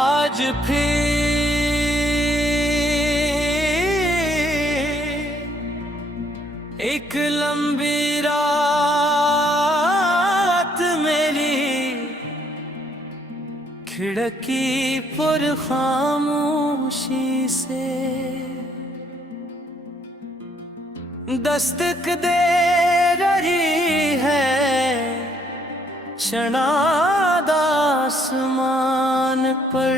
आज फिर एक लंबी रात मेरी खिड़की पर खामोशी से दस्तक दे रही है। शनाद आसमान पर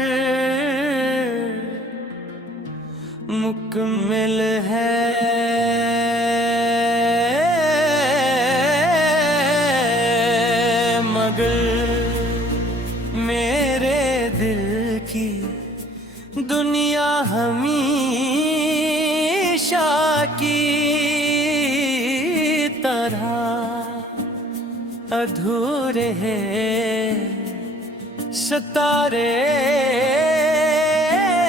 मुकम्मिल है मगर मेरे दिल की दुनिया हमेशा की तरह अधूरे हैं। सितारे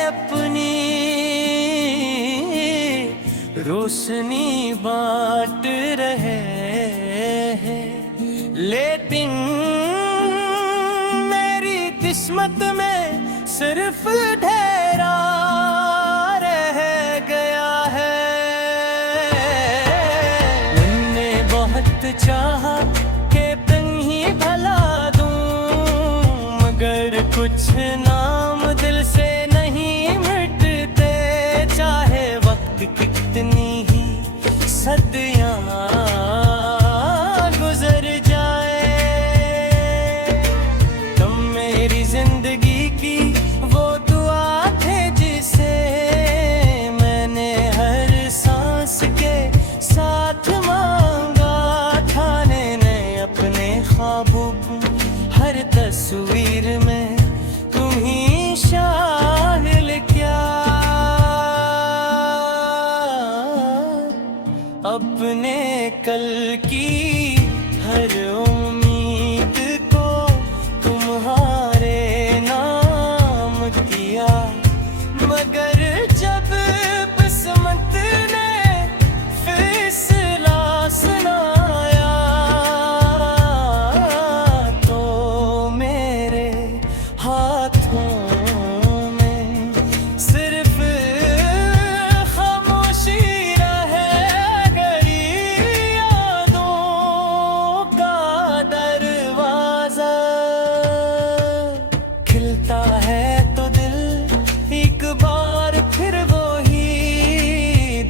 अपनी रोशनी बांट रहे हैं, लेकिन मेरी किस्मत में सिर्फ ढेरा रह गया है। मैंने बहुत चाहा कि कहीं भला दूं, मगर कुछ नाम दिल से नहीं मिटते, चाहे वक्त कितनी ही सदियां गुजर जाए। तुम मेरी जिंदगी की वो दुआ थे जिसे मैंने हर सांस के साथ मांगा। ठाने ने अपने ख्वाबों को हर तस्वीर में तुम ही शामिल क्या। अपने कल की हर उम्मीद को तुम्हारे नाम किया, मगर जब किस्मत ने फैसला सुनाया तो मेरे हाथों में सिर्फ खामोशी रह गई। यादों का दरवाजा खिलता है तो दिल एक बार फिर वही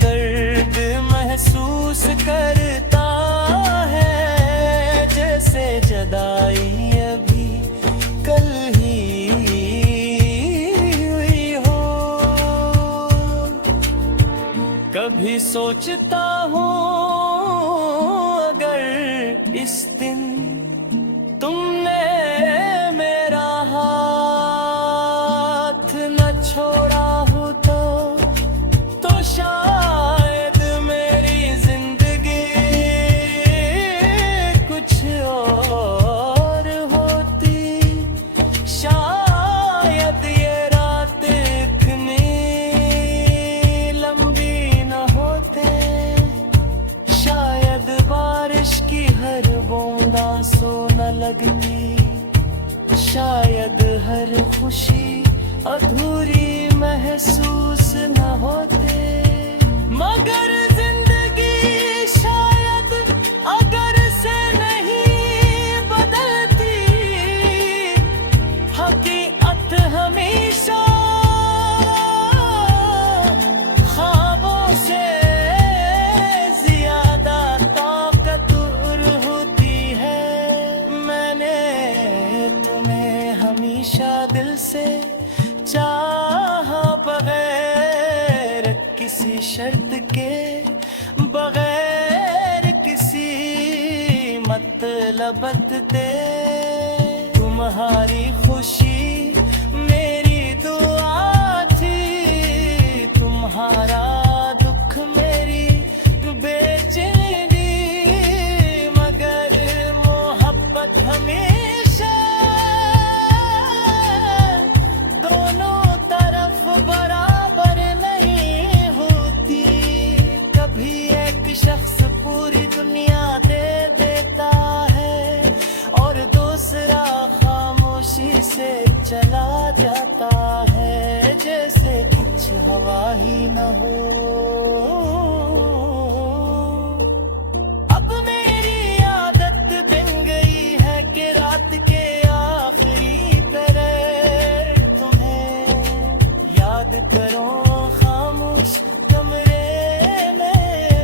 दर्द महसूस करता है, जैसे जुदाई अभी कल ही हुई हो। कभी सोचता हूँ अगर इस दिन तुमने मेरा हाथ न छोड़ा हो तो शायद मेरी जिंदगी कुछ और होती। शायद ये रात इतनी लंबी न होते, शायद बारिश की हर बूंदा सो न लगती, शायद हर खुशी अधूरी महसूस न होते। मगर जिंदगी शायद अगर से नहीं बदलती, हकीकत हमेशा ख्वाबों से ज्यादा ताकतवर होती है। मैंने तुम्हें हमेशा दिल से चाहा, बगैर किसी शर्त के, बगैर किसी मतलबत ते। तुम्हारी खुशी मेरी दुआ थी, तुम्हारा दुख मेरी बेचैनी, मगर मोहब्बत हमेशा कोई शख्स पूरी दुनिया दे देता है और दूसरा खामोशी से चला जाता है, जैसे कुछ हवा ही न हो। अब मेरी आदत बन गई है कि रात के आखिरी तरह तुम्हें याद करूं, खामोश कमरे में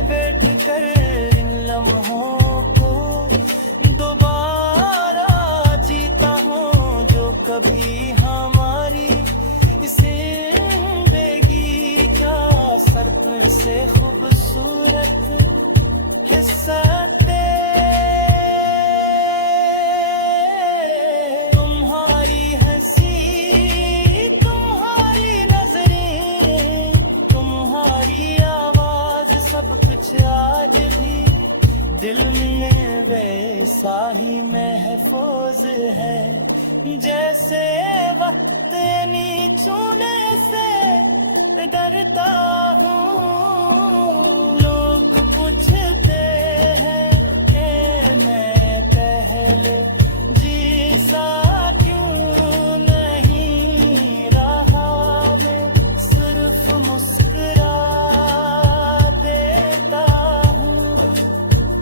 बैठ कर इन लम्हों को दोबारा जीता हूँ, जो कभी हमारी जिंदगी का सरपन से खूबसूरत हिस्सा थे। तुम्हारी हंसी, तुम्हारी नजरें, तुम्हारी आवाज, सब कुछ आज भी दिल में वैसा ही महफूज है, जैसे वक्त नीचोने से डरता हूँ। लोग पूछते हैं कि मैं पहले जैसा क्यों नहीं रहा, मैं सिर्फ मुस्कुरा देता हूँ।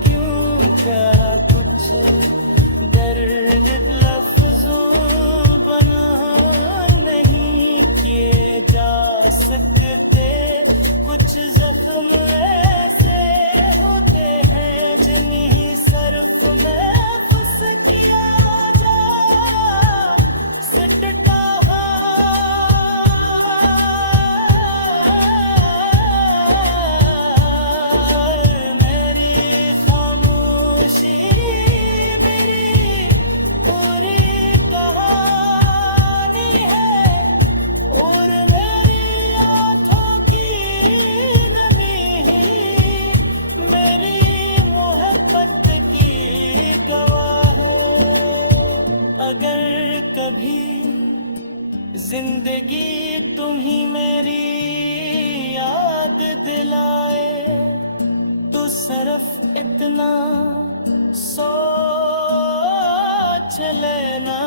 क्यों क्या कुछ दर्द लफ्जों बना नहीं किए जा सकते, कुछ जख्म ऐसे होते हैं जिन्हीं सर्फ में फंस किया जा सकता है। मेरी खामोशी मेरी पूरी कहानी है और मेरी आँखों की नमी मेरी मोहब्बत की गवाह है। अगर कभी जिंदगी तुम्ही मेरी याद दिलाए तो सिर्फ इतना सोच लेना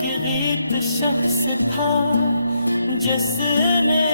कि गीत शख्स था जिसने